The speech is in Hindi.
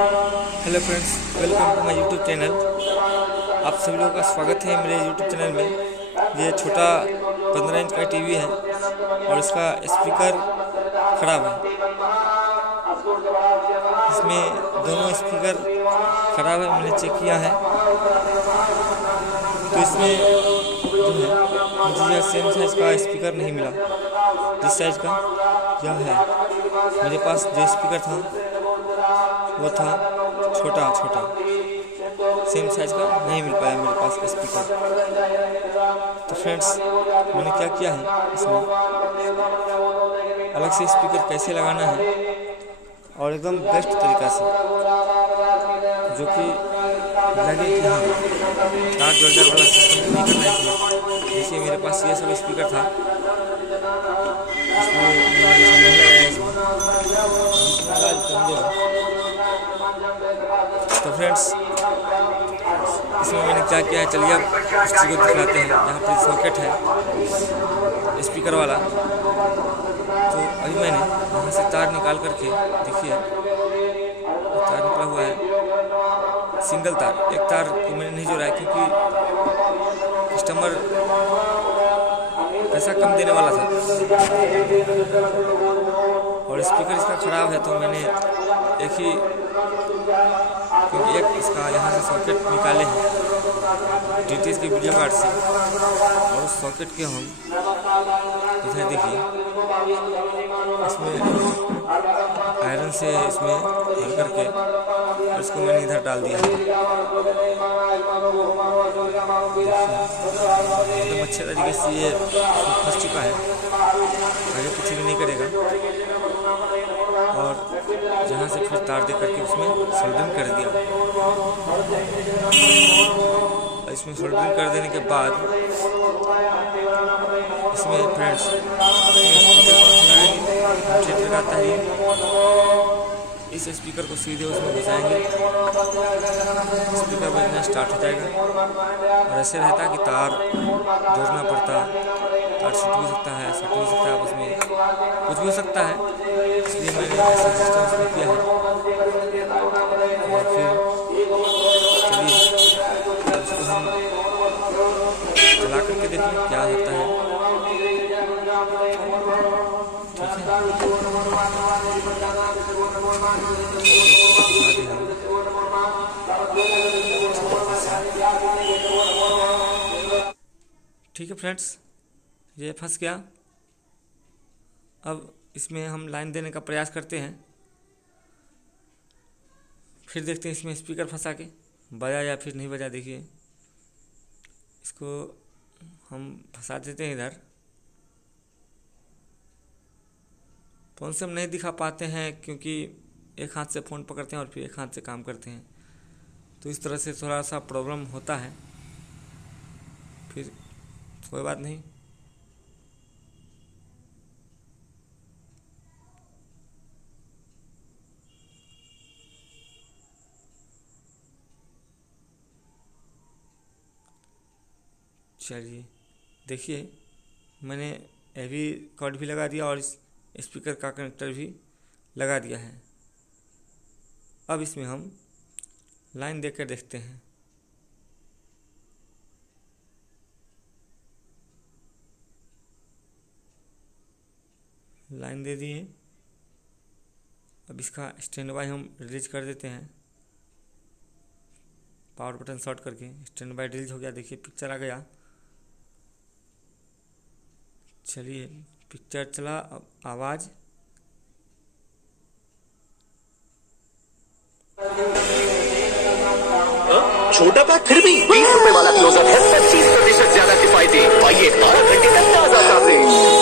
Hello friends, welcome to my YouTube channel. आप सभी लोगों का स्वागत है मेरे यूट्यूब चैनल में। ये छोटा 15 इंच का टीवी है और इसका स्पीकर ख़राब है। इसमें दोनों स्पीकर ख़राब है, मैंने चेक किया है। तो इसमें जो है मुझे यह सेम साइज़ का स्पीकर नहीं मिला जिस साइज़ का यह है। मेरे पास जो स्पीकर था वो था छोटा सेम साइज़ का नहीं मिल पाया मेरे पास स्पीकर। तो फ्रेंड्स, मैंने क्या किया है, इसमें अलग से स्पीकर कैसे लगाना है और एकदम बेस्ट तरीक़ा से, जो कि लगे कि हाँ तार जोड़ने वाला सिस्टम नहीं करना है इसमें। देखिए मेरे पास ये सब स्पीकर था, इसमें नहीं लगाया इसमें। तो फ्रेंड्स, इसमें मैंने क्या किया है, चलिए अब उस चीज़ को दिखाते हैं। यहाँ पर सॉकेट है स्पीकर वाला। तो अभी मैंने यहाँ से तार निकाल करके, देखिए तार निकला हुआ है, सिंगल तार। एक तार को मैंने नहीं जोड़ा है क्योंकि कस्टमर पैसा कम देने वाला था और स्पीकर इसका ख़राब है। तो मैंने क्योंकि एक इसका यहाँ से सॉकेट निकाले हैं DTS के वीडियो कार्ड से, और उस सॉकेट के हम इधर देखिए इसमें आयरन से इसमें हल करके और इसको मैंने इधर डाल दिया है। एकदम अच्छे तरीके से ये फंस चुका है, आगे कुछ भी नहीं करेगा। और जहाँ से फिर तार दे करके उसमें सोल्डरिंग कर दिया। इसमें सोल्डरिंग कर देने के बाद इसमें फ्रेंड्स स्पीकर आता है, इस स्पीकर को सीधे उसमें घुसाएंगे, स्पीकर बजना स्टार्ट हो जाएगा। और ऐसे रहता कि तार जोड़ना पड़ता, तार छूट भी सकता है, सट भी सकता है, उसमें कुछ भी हो सकता है। इसलिए मैंने ऐसा सिस्टम इसमें किया है। और फिर चलिए उसको हम चला करके देखें क्या होता है। ठीक है फ्रेंड्स, ये फंस गया। अब इसमें हम लाइन देने का प्रयास करते हैं, फिर देखते हैं इसमें स्पीकर फंसा के बजा या फिर नहीं बजा। देखिए इसको हम फंसा देते हैं इधर। फ़ोन से हम नहीं दिखा पाते हैं क्योंकि एक हाथ से फ़ोन पकड़ते हैं और फिर एक हाथ से काम करते हैं, तो इस तरह से थोड़ा सा प्रॉब्लम होता है। फिर कोई बात नहीं, चलिए देखिए मैंने AV कॉर्ड भी लगा दिया और इस स्पीकर का कनेक्टर भी लगा दिया है। अब इसमें हम लाइन देकर देखते हैं। लाइन दे दिए। अब इसका स्टैंड बाय हम रिलीज कर देते हैं, पावर बटन शॉर्ट करके स्टैंड बाय रिलीज हो गया। देखिए पिक्चर आ गया। चलिए पिक्चर चला, अब आवाज़। छोटा पैक फिर भी 20 रुपए वाला क्लोजअप है 25% ज्यादा किफायती। आइए 12 घंटे तक ताज़ा ताज़े।